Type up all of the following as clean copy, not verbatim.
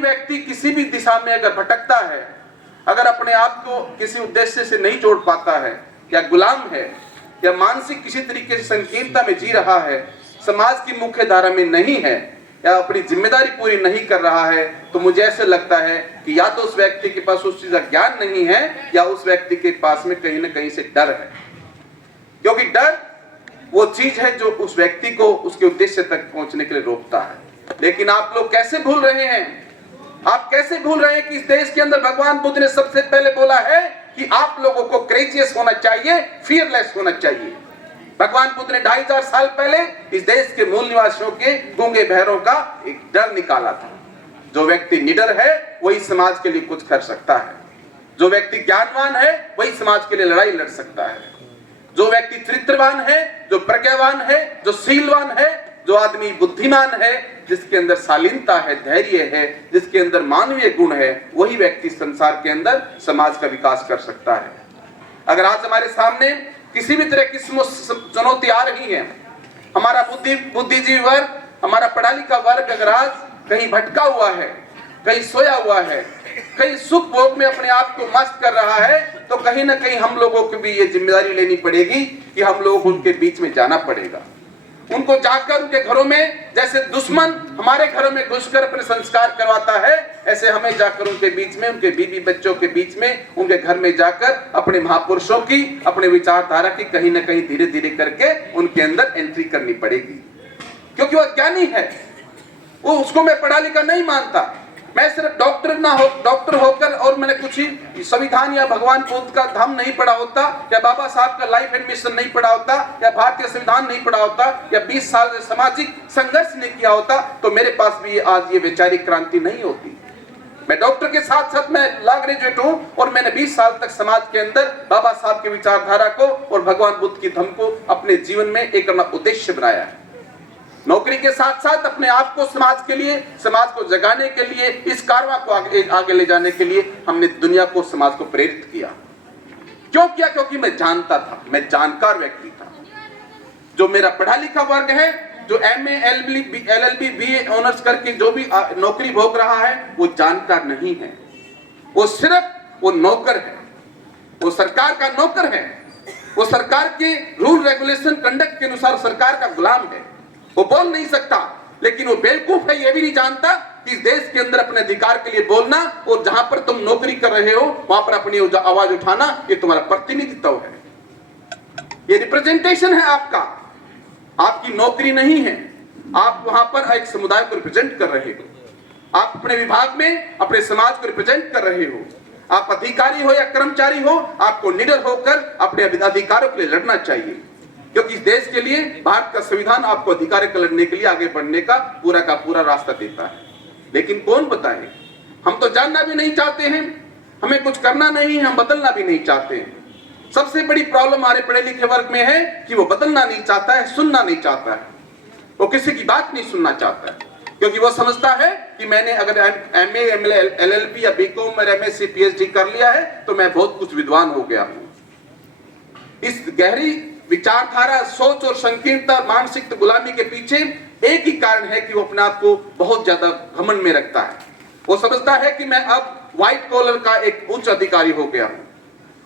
व्यक्ति किसी भी दिशा में अगर भटकता है, अगर अपने आप को किसी उद्देश्य से नहीं जोड़ पाता है, या गुलाम है, या मानसिक किसी तरीके से संकीर्णता में जी रहा है, समाज की मुख्य धारा में नहीं है, या अपनी जिम्मेदारी पूरी नहीं कर रहा है, तो मुझे ऐसे लगता है कि या तो उस व्यक्ति के पास उस चीज का ज्ञान नहीं है, या उस व्यक्ति के पास में कहीं ना कहीं से डर है। क्योंकि डर वो चीज है जो उस व्यक्ति को उसके उद्देश्य तक पहुंचने के लिए रोकता है। लेकिन आप लोग कैसे भूल रहे हैं, आप कैसे भूल रहे हैं कि इस देश के अंदर भगवान बुद्ध ने सबसे पहले बोला है कि आप लोगों को करेजियस होना चाहिए, फियरलेस होना चाहिए। भगवान बुद्ध ने 2500 साल पहले इस देश के मूल निवासियों के गूंगे बहरों का एक डर निकाला था। जो व्यक्ति निडर है वही समाज के लिए कुछ कर सकता है, जो व्यक्ति ज्ञानवान है वही समाज के लिए लड़ाई लड़ सकता है, जो व्यक्ति चरित्रवान है, जो प्रज्ञावान है, जो शीलवान है, जो आदमी बुद्धिमान है, जिसके अंदर शालीनता है, धैर्य है, जिसके अंदर मानवीय गुण है, वही व्यक्ति संसार के अंदर समाज का विकास कर सकता है। अगर आज हमारे सामने किसी भी तरह की चुनौती आ रही है, हमारा बुद्धिजीवी वर्ग, हमारा पढ़ा लिखा वर्ग अगर आज कहीं भटका हुआ है, कहीं सोया हुआ है, कहीं सुख भोग में अपने आप को मस्त कर रहा है, तो कहीं ना कहीं हम लोगों को भी ये जिम्मेदारी लेनी पड़ेगी कि हम लोगों को उनके बीच में जाना पड़ेगा। उनको जाकर उनके घरों में, जैसे दुश्मन हमारे घरों में घुसकर अपने संस्कार करवाता है, ऐसे हमें जाकर उनके बीच में, उनके बीवी बच्चों के बीच में, उनके घर में जाकर अपने महापुरुषों की, अपने विचारधारा की कहीं ना कहीं धीरे धीरे करके उनके अंदर एंट्री करनी पड़ेगी। क्योंकि वह ज्ञानी है, वो उसको मैं पढ़ा लिखा नहीं मानता। मैं सिर्फ डॉक्टर होकर और मैंने कुछ ही संविधान या भगवान बुद्ध का धम्म नहीं पढ़ा होता, या बाबा साहब का लाइफ एंड मिशन नहीं पढ़ा होता, या भारतीय संविधान नहीं पढ़ा होता, या 20 साल से सामाजिक संघर्ष नहीं किया होता, तो मेरे पास भी आज ये वैचारिक क्रांति नहीं होती। मैं डॉक्टर के साथ साथ मैं लॉ ग्रेजुएट हूं, और मैंने 20 साल तक समाज के अंदर बाबा साहब की विचारधारा को और भगवान बुद्ध की धम्म को अपने जीवन में एक अपना उद्देश्य बनाया है। नौकरी के साथ साथ अपने आप को समाज के लिए, समाज को जगाने के लिए, इस कारवां को आगे ले जाने के लिए हमने दुनिया को, समाज को प्रेरित किया। क्यों किया? क्योंकि मैं जानता था, मैं जानकार व्यक्ति था। जो मेरा पढ़ा लिखा वर्ग है, जो MA LLB BA ऑनर्स करके जो भी नौकरी भोग रहा है, वो जानकार नहीं है, वो सिर्फ वो नौकर है, वो सरकार का नौकर है, वो सरकार के रूल रेगुलेशन कंडक्ट के अनुसार सरकार का गुलाम है। वो बोल नहीं सकता, लेकिन वो बेवकूफ है, ये भी नहीं जानता कि इस देश के अंदर अपने अधिकार के लिए बोलना, और जहां पर तुम नौकरी कर रहे हो वहां पर अपनी आवाज उठाना, ये तुम्हारा प्रतिनिधित्व है, ये रिप्रेजेंटेशन है आपका। आपकी नौकरी नहीं है, आप वहां पर एक समुदाय को रिप्रेजेंट कर रहे हो, आप अपने विभाग में अपने समाज को रिप्रेजेंट कर रहे हो। आप अधिकारी हो या कर्मचारी हो, आपको निडर होकर अपने अधिकारों के लिए लड़ना चाहिए, क्योंकि इस देश के लिए भारत का संविधान आपको अधिकार के लड़ने के लिए आगे बढ़ने का पूरा रास्ता देता है। लेकिन कौन बताए? हम तो जानना भी नहीं चाहते हैं, हमें कुछ करना नहीं है, हम बदलना भी नहीं चाहते हैं। सबसे बड़ी प्रॉब्लम हमारे पढ़े लिखे वर्ग में है कि वो बदलना नहीं चाहता है, सुनना नहीं चाहता है, वो किसी की बात नहीं सुनना चाहता है, क्योंकि वो समझता है कि मैंने अगर MA LLB या BCom और MSc PhD कर लिया है तो मैं बहुत कुछ विद्वान हो गया हूं। इस गहरी विचारधारा, सोच और संकीर्णता, मानसिक गुलामी के पीछे एक ही कारण है कि वो अपने आप को बहुत ज्यादा घमंड में रखता है। वो समझता है कि मैं अब व्हाइट कॉलर का एक उच्च अधिकारी हो गया हूं,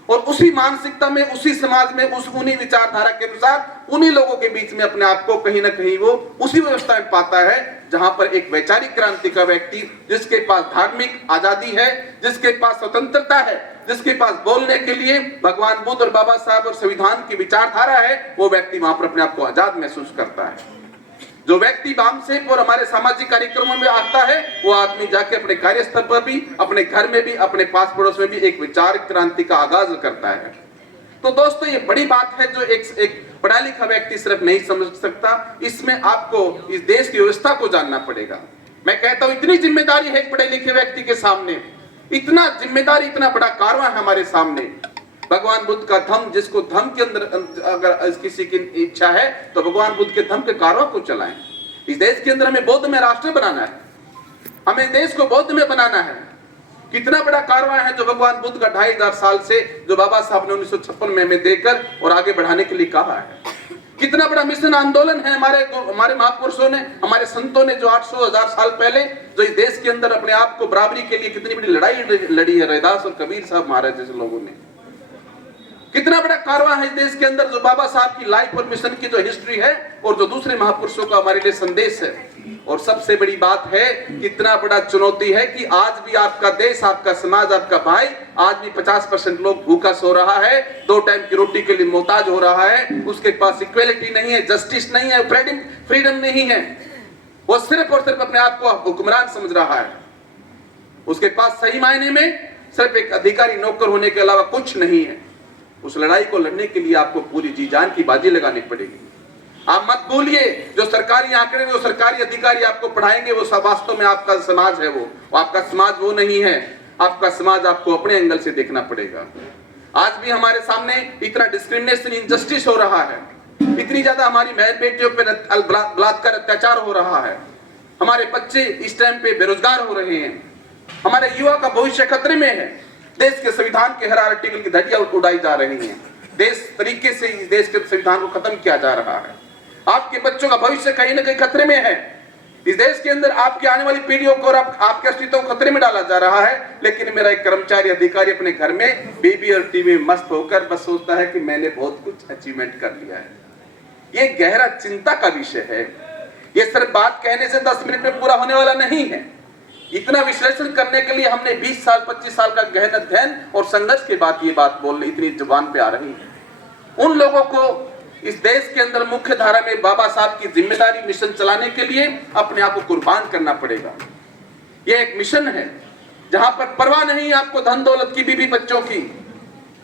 और उसी मानसिकता में, उसी समाज में, उन्हीं विचारधारा के अनुसार उन्हीं लोगों के बीच में अपने आप को कहीं ना कहीं वो उसी व्यवस्था में पाता है जहां पर एक वैचारिक क्रांति का व्यक्ति, जिसके पास धार्मिक आजादी है, जिसके पास स्वतंत्रता है, जिसके पास बोलने के लिए भगवान बुद्ध और बाबा साहब और संविधान की विचारधारा है, वो व्यक्ति वहां पर अपने आप को आजाद महसूस करता है। जो व्यक्ति वामसेप और हमारे सामाजिक कार्यक्रमों में आता है, वो आदमी जाके अपने कार्यस्थल पर भी, अपने घर में भी, अपने पास पड़ोस में भी एक विचार क्रांति का आगाज करता है। तो दोस्तों, ये बड़ी बात है जो एक पढ़ा लिखा व्यक्ति सिर्फ नहीं समझ सकता। इसमें आपको इस देश की व्यवस्था को जानना पड़ेगा। मैं कहता हूं, इतनी जिम्मेदारी है एक पढ़े लिखे व्यक्ति के सामने, इतना जिम्मेदारी, इतना बड़ा कारवां है हमारे सामने। भगवान बुद्ध का धम्म, जिसको धम्म के अंदर अगर किसी की इच्छा है तो भगवान बुद्ध के धम्म के कारवां को चलाएं। इस देश के अंदर हमें बौद्ध में राष्ट्र बनाना है, हमें देश को बौद्ध में बनाना है। कितना बड़ा कारवां है जो भगवान बुद्ध का 2500 साल से, जो बाबा साहब ने 1956 में देकर और आगे बढ़ाने के लिए कहा है। कितना बड़ा मिशन आंदोलन है हमारे महापुरुषों ने, हमारे संतों ने जो 800-1000 साल पहले जो इस देश के अंदर अपने आप को बराबरी के लिए कितनी बड़ी लड़ाई लड़ी है। रैदास और कबीर साहब महाराज जैसे लोगों ने कितना बड़ा कारवां है इस देश के अंदर, जो बाबा साहब की लाइफ और मिशन की जो हिस्ट्री है और जो दूसरे महापुरुषों का हमारे लिए संदेश है। और सबसे बड़ी बात है, कितना बड़ा चुनौती है कि आज भी आपका देश, आपका समाज, आपका भाई आज भी 50% लोग भूखा सो रहा है, 2 टाइम की रोटी के लिए मोहताज हो रहा है, उसके पास इक्वेलिटी नहीं है, जस्टिस नहीं है, फ्रीडम नहीं है। वो सिर्फ और सिर्फ अपने आप को हुक्मरान समझ रहा है। उसके पास सही मायने में सिर्फ एक अधिकारी नौकर होने के अलावा कुछ नहीं है। उस लड़ाई को लड़ने के लिए आपको पूरी जी जान की बाजी लगानी पड़ेगी। आप मत भूलिए, जो सरकारी आंकड़े, जो सरकारी अधिकारी आपको पढ़ाएंगे वो सब वास्तव में आपका समाज है। वो आपका समाज वो नहीं है। आपका समाज आपको अपने एंगल से देखना पड़ेगा। आज भी हमारे सामने इतना डिस्क्रिमिनेशन, इनजस्टिस हो रहा है, इतनी ज्यादा हमारी बहन बेटियों पे बलात्कार, अत्याचार हो रहा है, हमारे बच्चे इस टाइम पे बेरोजगार हो रहे हैं, हमारे युवा का भविष्य खतरे में है। देश के संविधान के हर आर्टिकल की धज्जियां उड़ाई जा रही हैं। देश तरीके से इस देश के संविधान को खत्म किया जा रहा है। आपके बच्चों का भविष्य कहीं ना कहीं खतरे में है। इस देश के अंदर आपकी आने वाली पीढ़ियों को और आपके अस्तित्व को खतरे में डाला जा रहा है। लेकिन मेरा एक कर्मचारी अधिकारी अपने घर में बीबी और टीवी में मस्त होकर बस सोचता है कि मैंने बहुत कुछ अचीवमेंट कर लिया है। ये गहरा चिंता का विषय है। ये सिर्फ बात कहने से 10 मिनट में पूरा होने वाला नहीं है। इतना विश्लेषण करने के लिए हमने 20 साल 25 साल का गहन अध्ययन और संघर्ष के बाद ये बात बोलने इतनी जुबान पे आ रही है। उन लोगों को इस देश के अंदर मुख्य धारा में बाबा साहब की जिम्मेदारी मिशन चलाने के लिए अपने आप को कुर्बान करना पड़ेगा। ये एक मिशन है जहां पर परवाह नहीं आपको धन दौलत की, बीवी बच्चों की।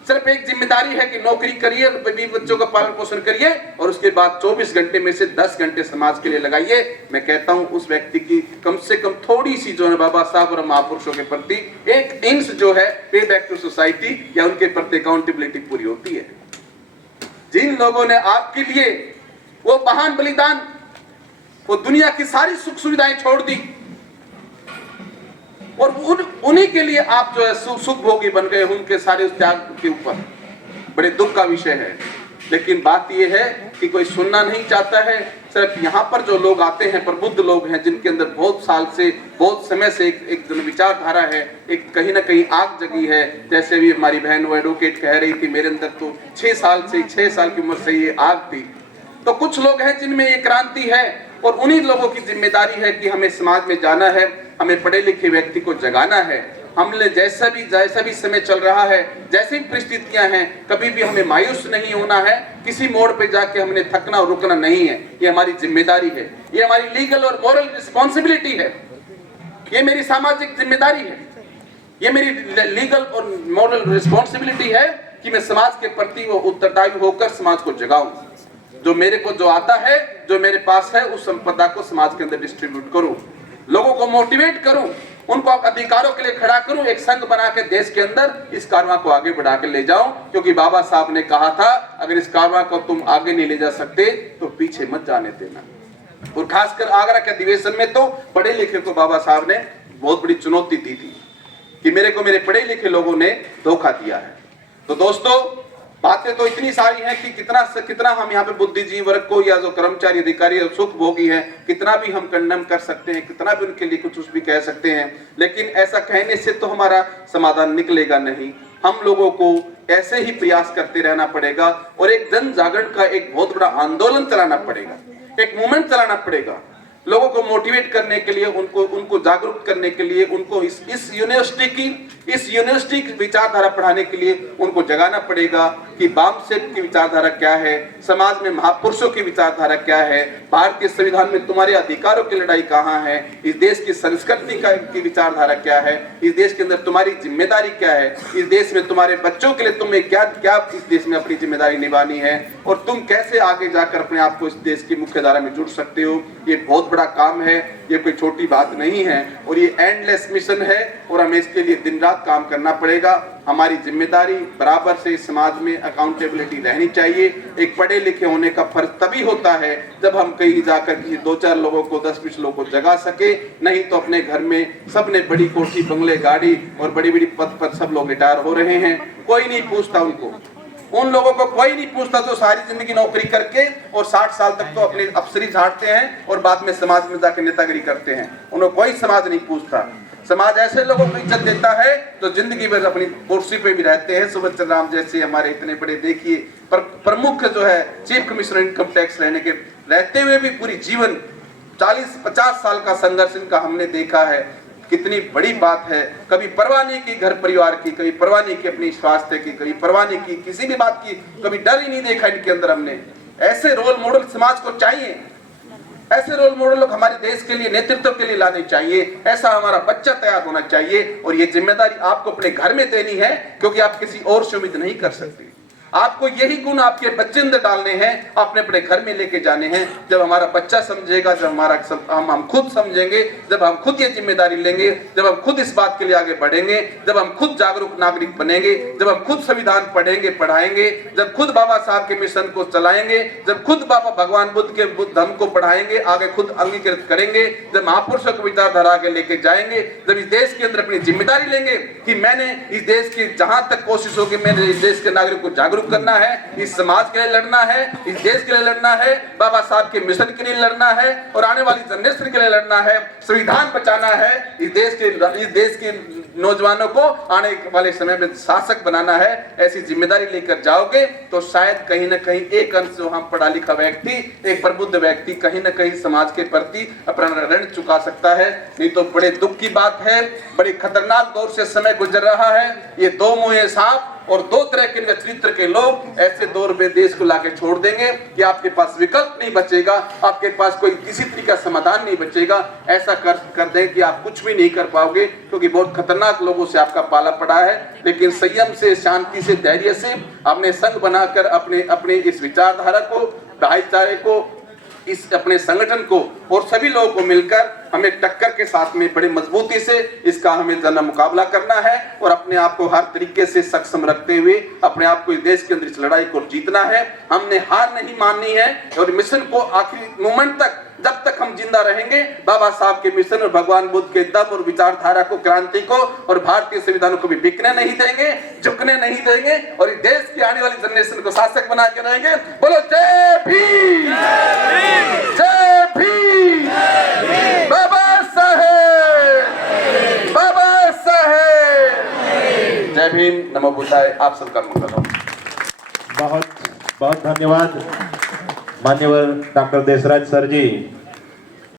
सिर्फ एक जिम्मेदारी है कि नौकरी करिए, बीवी बच्चों का पालन पोषण करिए और उसके बाद 24 घंटे में से 10 घंटे समाज के लिए लगाइए। मैं कहता हूं उस व्यक्ति की कम से कम थोड़ी सी जो है बाबा साहब और महापुरुषों के प्रति एक इंच जो है पे बैक टू सोसाइटी या उनके प्रति अकाउंटेबिलिटी पूरी होती है। जिन लोगों ने आपके लिए वो महान बलिदान, वो दुनिया की सारी सुख सुविधाएं छोड़ दी और उन्हीं के लिए आप जो है सुख भोगी बन गए, उनके सारे उस त्याग के ऊपर बड़े दुख का विषय है। लेकिन बात यह है कि कोई सुनना नहीं चाहता है। सिर्फ यहाँ पर जो लोग आते हैं प्रबुद्ध लोग हैं, जिनके अंदर बहुत साल से, बहुत समय से एक विचारधारा है, एक कहीं ना कहीं आग जगी है। जैसे भी हमारी बहन वो एडवोकेट कह रही थी, मेरे अंदर तो 6 साल की उम्र से ये आग थी। तो कुछ लोग हैं जिनमें ये क्रांति है और उन्हीं लोगों की जिम्मेदारी है कि हमें समाज में जाना है, हमें पढ़े लिखे व्यक्ति को जगाना है। हमने जैसा भी समय चल रहा है, जैसी भी परिस्थितियां हैं, कभी भी हमें मायूस नहीं होना है। किसी मोड़ पे जाके हमने थकना और रुकना नहीं है। ये हमारी जिम्मेदारी है, ये हमारी लीगल और मॉरल रिस्पॉन्सिबिलिटी है, ये मेरी सामाजिक जिम्मेदारी है, ये मेरी लीगल और मॉरल रिस्पॉन्सिबिलिटी है कि मैं समाज के प्रति वो उत्तरदायी होकर समाज को जगाऊं। जो मेरे को जो आता है, जो मेरे पास है, उस संपदा को समाज के अंदर डिस्ट्रीब्यूट करूं, लोगों को मोटिवेट करूं, उनको अधिकारों के लिए खड़ा करूं, एक संघ बना के देश के अंदर इस कारवां को आगे बढ़ा के ले जाऊं। क्योंकि बाबा साहब ने कहा था, अगर इस कारवां को तुम आगे नहीं ले जा सकते तो पीछे मत जाने देना। और खासकर आगरा के अधिवेशन में तो पढ़े लिखे को बाबा साहब ने बहुत बड़ी चुनौती दी थी कि मेरे पढ़े लिखे लोगों ने धोखा दिया है। तो दोस्तों, बातें तो इतनी सारी हैं कि कितना हम यहाँ पे बुद्धिजीवी वर्ग को या जो कर्मचारी अधिकारी सुख भोगी है, कितना भी हम कंडम कर सकते हैं, कितना भी उनके लिए कुछ भी कह सकते हैं। लेकिन ऐसा कहने से तो हमारा समाधान निकलेगा नहीं। हम लोगों को ऐसे ही प्रयास करते रहना पड़ेगा और एक जन जागरण का एक बहुत बड़ा आंदोलन चलाना पड़ेगा, एक मूवमेंट चलाना पड़ेगा। लोगों को मोटिवेट करने के लिए, उनको जागरूक करने के लिए, उनको इस यूनिवर्सिटी की विचारधारा पढ़ाने के लिए उनको जगाना पड़ेगा कि बामसेप की विचारधारा क्या है, समाज में महापुरुषों की विचारधारा क्या है, भारतीय संविधान में तुम्हारे अधिकारों की लड़ाई कहाँ है, इस देश की संस्कृति की विचारधारा क्या है, इस देश के अंदर तुम्हारी जिम्मेदारी क्या है, इस देश में तुम्हारे बच्चों के लिए तुम्हें क्या इस देश में अपनी जिम्मेदारी निभानी है और तुम कैसे आगे जाकर अपने आप को इस देश की मुख्य धारा में जुड़ सकते हो। ये बहुत बड़ा काम है, ये कोई छोटी बात नहीं है और ये एंडलेस मिशन है और हमें इसके लिए दिन रात काम करना पड़ेगा। हमारी जिम्मेदारी बराबर से इस समाज में अकाउंटेबिलिटी रहनी चाहिए। एक पढ़े लिखे होने का फर्ज तभी होता है जब हम कहीं जाकर किसी 2-4 लोगों को, 10-20 लोगों को जगा सके। नहीं तो अपने घर में सबने बड़ी कोठी, बंगले, गाड़ी और बड़ी बड़ी पद पर सब लोग रिटायर हो रहे हैं, कोई नहीं पूछता उनको। उन लोगों को कोई नहीं पूछता जो सारी जिंदगी नौकरी करके और 60 साल तक तो अपनी अफसरी झाड़ते हैं और बाद में समाज में जाकर नेतागिरी करते हैं। उन्हें कोई समाज नहीं पूछता। समाज ऐसे लोगों को इज्जत देता है जो जिंदगी भर अपनी कुर्सी पे भी रहते हैं। सुभाष चंद्र राम जैसे हमारे इतने बड़े देखिए प्रमुख जो है चीफ कमिश्नर इनकम टैक्स रहते हुए भी पूरी जीवन 40-50 साल का संघर्ष इनका हमने देखा है। कितनी बड़ी बात है। कभी परवाह नहीं की घर परिवार की, कभी परवाह नहीं की अपनी स्वास्थ्य की, कभी परवाह नहीं की किसी भी बात की, कभी डर ही नहीं देखा इनके अंदर हमने। ऐसे रोल मॉडल समाज को चाहिए। ऐसे रोल मॉडल लोग हमारे देश के लिए नेतृत्व के लिए लाने चाहिए। ऐसा हमारा बच्चा तैयार होना चाहिए और ये जिम्मेदारी आपको अपने घर में देनी है, क्योंकि आप किसी और से उम्मीद नहीं कर सकते। आपको यही गुण आपके बच्चे अंदर डालने हैं, आपने अपने घर में लेके जाने हैं। जब हमारा बच्चा समझेगा, जब हम खुद समझेंगे, जब हम खुद ये जिम्मेदारी लेंगे, जब हम खुद इस बात के लिए आगे बढ़ेंगे, जब हम खुद जागरूक नागरिक बनेंगे, जब हम खुद संविधान पढ़ेंगे पढ़ाएंगे, जब खुद बाबा साहब के मिशन को चलाएंगे, जब खुद बाबा भगवान बुद्ध के बुद्ध धर्म को पढ़ाएंगे, आगे खुद अंगीकृत करेंगे, जब महापुरुषों को विचारधारा आगे लेके जाएंगे, जब इस देश के अंदर अपनी जिम्मेदारी लेंगे कि मैंने इस देश की जहां तक कोशिश होगी मैंने इस देश के नागरिक को जागरूक करना है, इस समाज के लिए लड़ना है, इस देश के लिए लड़ना है, बाबा साहब के मिशन के लिए लड़ना है और आने वाली जनरेशन के लिए लड़ना है, संविधान बचाना है, इस देश के नौजवानों को आने वाले समय में शासक बनाना है। ऐसी जिम्मेदारी लेकर जाओगे तो शायद कहीं ना कहीं एक अंश जो हम पढ़ा लिखा व्यक्ति, एक प्रबुद्ध व्यक्ति कहीं ना कहीं समाज के प्रति अपना ऋण चुका सकता है। नहीं तो बड़े दुख की बात है, बड़े खतरनाक दौर से समय गुजर रहा है। ये दो मुंहे सांप और दो तरह के चरित्र के लोग ऐसे दौर में देश को लाके छोड़ देंगे कि आपके पास विकल्प नहीं बचेगा, आपके पास कोई किसी तरीका समाधान नहीं बचेगा। ऐसा कर दें कि आप कुछ भी नहीं कर पाओगे, क्योंकि बहुत खतरनाक लोगों से आपका पाला पड़ा है। लेकिन संयम से, शांति से, धैर्य से हमने संघ बनाकर अपने इस विचारधारा को, भाईचारे को, इस अपने संगठन को और सभी लोगों को मिलकर हमें टक्कर के साथ में बड़ी मजबूती से इसका हमें जना मुकाबला करना है और अपने आप को हर तरीके से सक्षम रखते हुए अपने आप को इस देश के अंदर इस लड़ाई को जीतना है। हमने हार नहीं माननी है और मिशन को आखिरी मोमेंट तक, जब तक हम जिंदा रहेंगे, बाबा साहब के मिशन और भगवान बुद्ध के दम और विचारधारा को, क्रांति को और भारतीय संविधान को भी बिकने नहीं देंगे, झुकने नहीं देंगे और इस देश की आने वाली जनरेशन को शासक बना के रहेंगे। बोलो जय भीम, जय भीम, बाबा साहेब, बाबा साहेब। जय भीम, नमो बुद्धाय। आप सबका मंगल हो। बहुत बहुत धन्यवाद मान्यवर डॉक्टर देसराज सर जी।